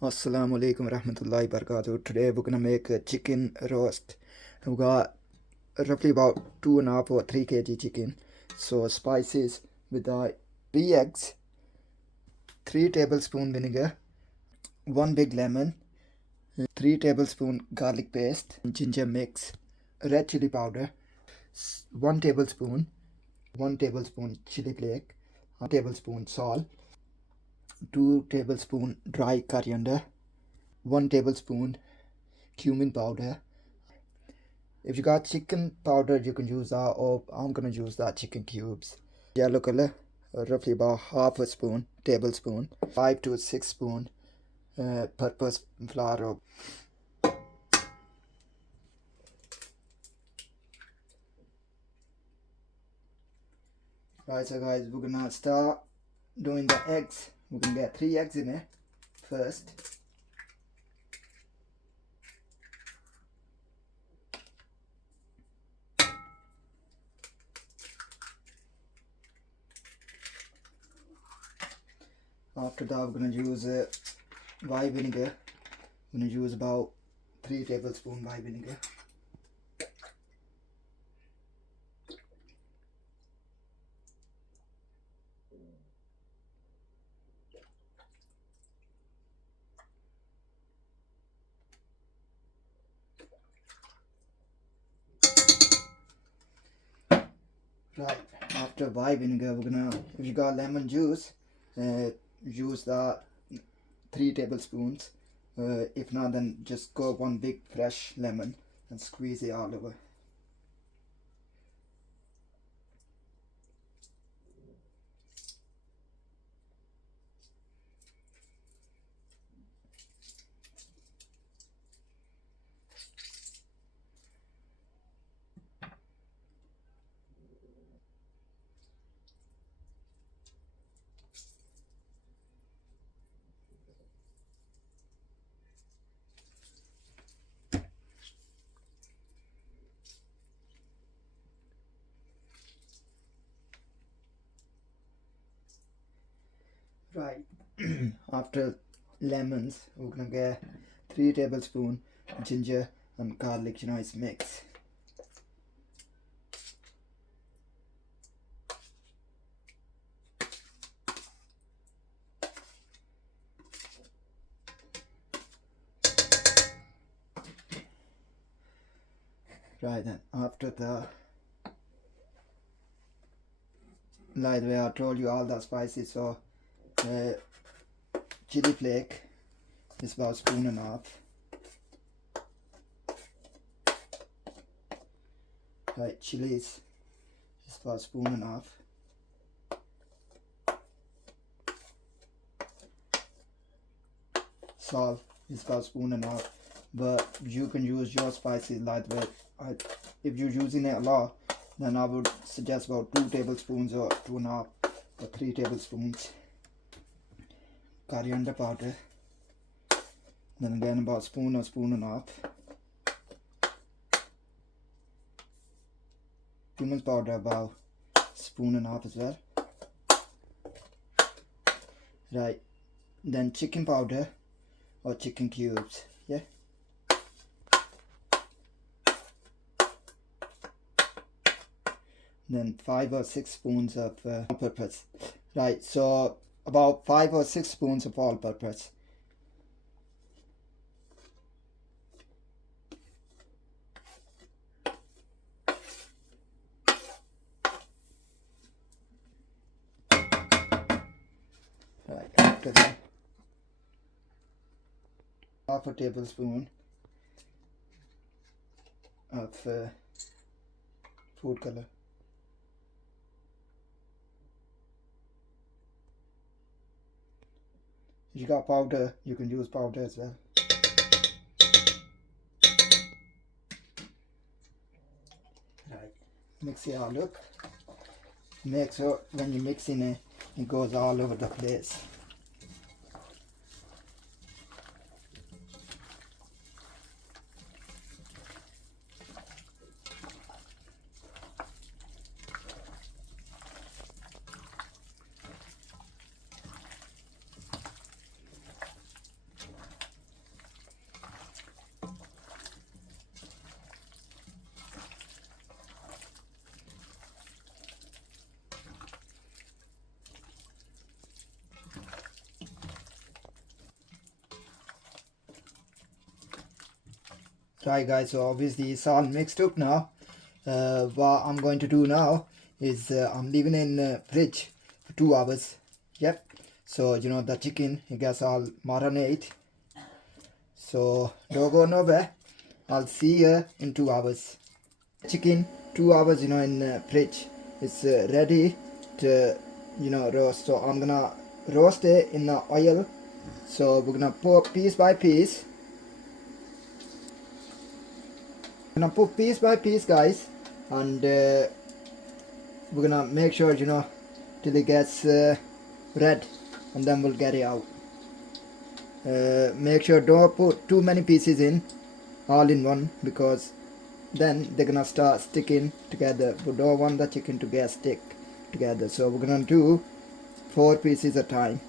Assalamu alaikum warahmatullahi wabarakatuh. Today we're gonna make a chicken roast. We got roughly about 2.5 or 3 kg chicken. So spices with 3 eggs, 3 tablespoon vinegar, 1 big lemon, 3 tablespoon garlic paste, ginger mix, red chili powder, 1 tablespoon, 1 tablespoon chili flake, 1 tablespoon salt, 2 tablespoon dry coriander, 1 tablespoon cumin powder. If you got chicken powder, you can use that, or I'm gonna use that chicken cubes. Yellow color, roughly about half a tablespoon, 5 to 6 spoon purpose flour. Right, so guys, we're gonna start doing the eggs. We're gonna get 3 eggs in it first. After that, we're gonna use white vinegar. I'm gonna use about 3 tablespoon white vinegar. Right, after white vinegar, we're gonna, if you got lemon juice, use that 3 tablespoons. If not, then just go 1 big fresh lemon and squeeze it all over. Right, after lemons, we're gonna get 3 tablespoon ginger and garlic nice mix. Right then, after the, like the way I told you all the spices, so chili flake is about 1.5 spoons. Right, chilies is about 1.5 spoons. Salt is about 1.5 spoons, but you can use your spices like that. If you're using it a lot, then I would suggest about 2 tablespoons or 2.5 or 3 tablespoons coriander powder. Then again about 1 spoon or 1.5 spoons. Cumin powder about 1.5 spoons as well. Right, then chicken powder or chicken cubes, yeah. Then 5 or 6 spoons of all-purpose. Right, so about 5 or 6 spoons of all-purpose. Right, after that, half a tablespoon of food color. If you got powder, you can use powder as well. Right, mix it all up. Make sure when you're mixing it, it goes all over the place. Right guys, so obviously it's all mixed up now. What I'm going to do now is I'm leaving in fridge for 2 hours. Yep. So you know the chicken it gets all marinate. So don't go nowhere. I'll see you in 2 hours. Chicken 2 hours you know in fridge. It's ready to roast. So I'm gonna roast it in the oil. So we're gonna put piece by piece. Gonna put piece by piece guys, and we're gonna make sure till it gets red, and then we'll get it out. Make sure don't put too many pieces in all in one, because then they're gonna start sticking together. We don't want the chicken to get stick together, so we're gonna do 4 pieces at a time.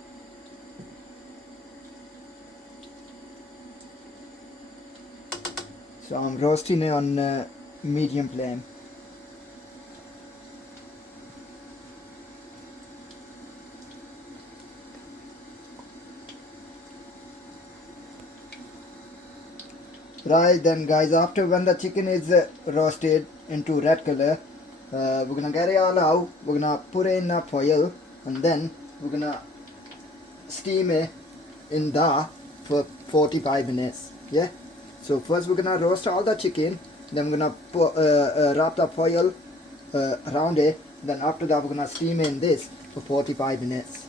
So I'm roasting it on medium flame. Right then guys, after when the chicken is roasted into red color, we're gonna get it all out. We're gonna put it in a foil, and then we're gonna steam it in that for 45 minutes. Yeah. So first we're gonna roast all the chicken, then we're gonna put, wrap the foil around it. Then after that we're gonna steam in this for 45 minutes.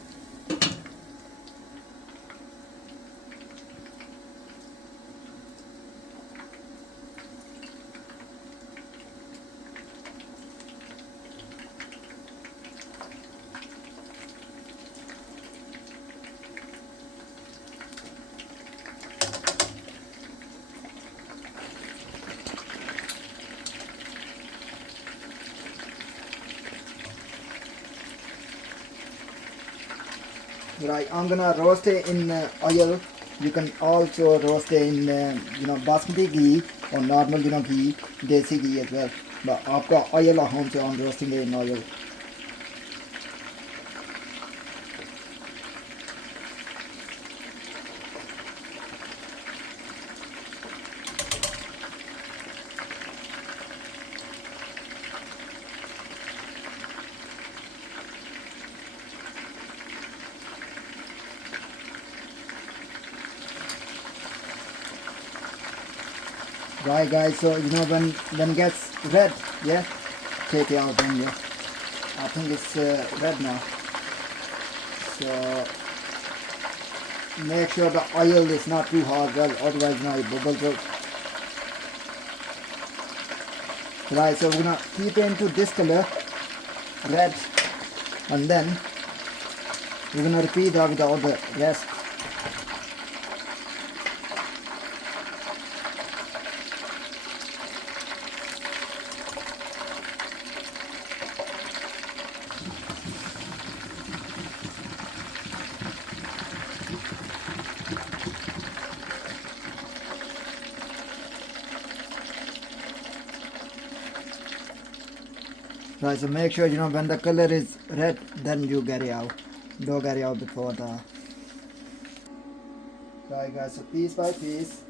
Right, I'm gonna roast it in oil. You can also roast it in basmati ghee or normal ghee, desi ghee as well. But I've got oil at home, so I'm roasting it in oil. Right guys, so when it gets red, yeah, take it out then, yeah. I think it's red now. So make sure the oil is not too hot, well, otherwise now it bubbles out. Right, so we're gonna keep it into this color, red, and then we're gonna repeat that with the other rest. Right, so make sure when the color is red, then you get it out. Don't get it out before the. Right guys, so piece by piece,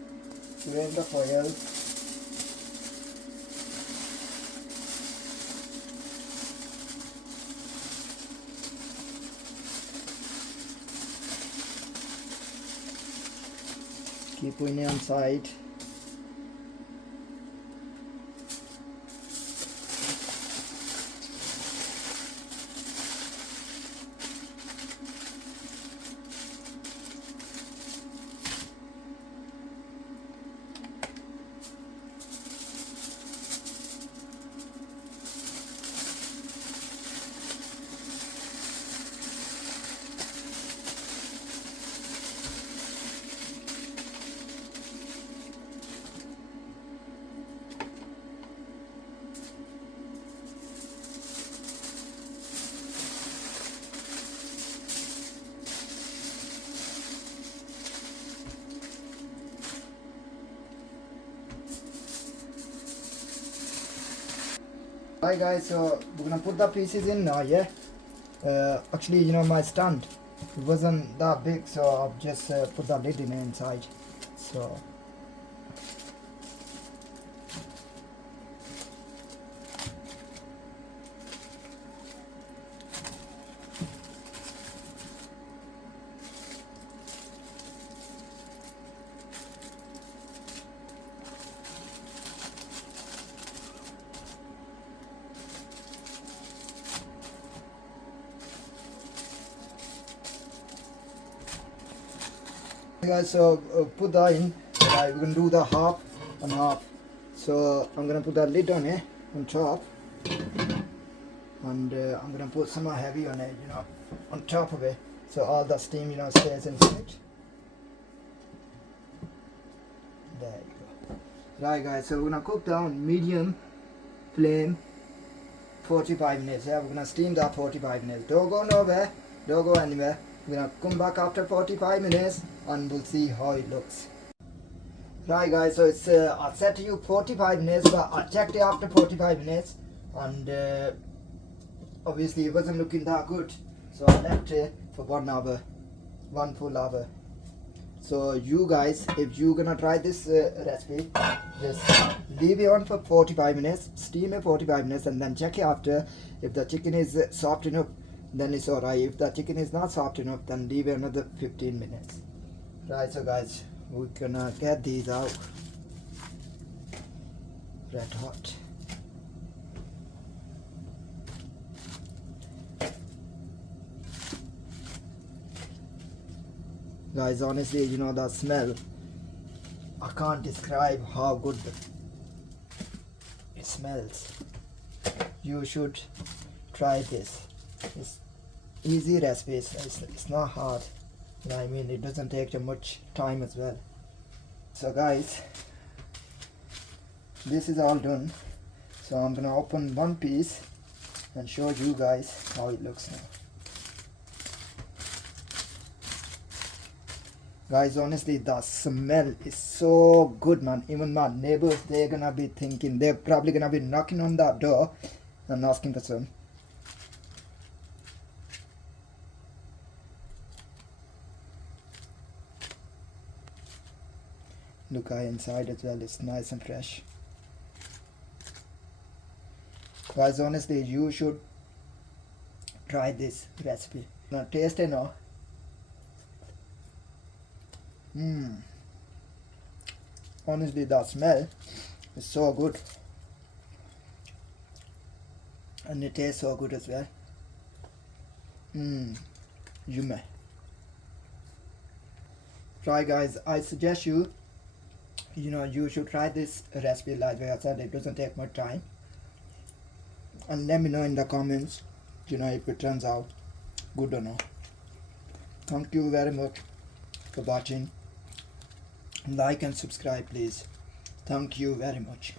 put in the foil. Keep putting it on side. Hi guys, so we're gonna put the pieces in now, yeah. Actually, my stand, it wasn't that big, so I've just put the lid in inside. So Guys, so put that in. Right, we're gonna do the half and half. So I'm gonna put the lid on it on top, and I'm gonna put some more heavy on it, on top of it, so all the steam, stays inside. There you go. Right, guys. So we're gonna cook down medium flame 45 minutes. Yeah, we're gonna steam that 45 minutes. Don't go nowhere. Don't go anywhere. We're gonna come back after 45 minutes and we'll see how it looks. Right, guys, so it's I said to you 45 minutes, but I checked it after 45 minutes and obviously it wasn't looking that good, so I left it for 1 hour, 1 full hour. So you guys, if you're gonna try this recipe, just leave it on for 45 minutes, steam it 45 minutes, and then check it after. If the chicken is soft enough, then it's alright. If the chicken is not soft enough, then leave it another 15 minutes. Right, so guys, we're gonna get these out red hot. Guys, honestly, the smell, I can't describe how good it smells. You should try this. It's easy recipe. It's not hard. I mean, it doesn't take you much time as well. So guys, this is all done. So I'm gonna open one piece and show you guys how it looks now. Guys, honestly, the smell is so good, man. Even my neighbors, they're gonna be thinking, they're probably gonna be knocking on that door and asking for some. Look inside as well, it's nice and fresh. Guys, honestly, you should try this recipe. Now taste it now. Honestly, the smell is so good, and it tastes so good as well. Yummy. Try, guys. I suggest you you should try this recipe. Like I said, it doesn't take much time, and let me know in the comments if it turns out good or not. Thank you very much for watching. Like and subscribe, please. Thank you very much.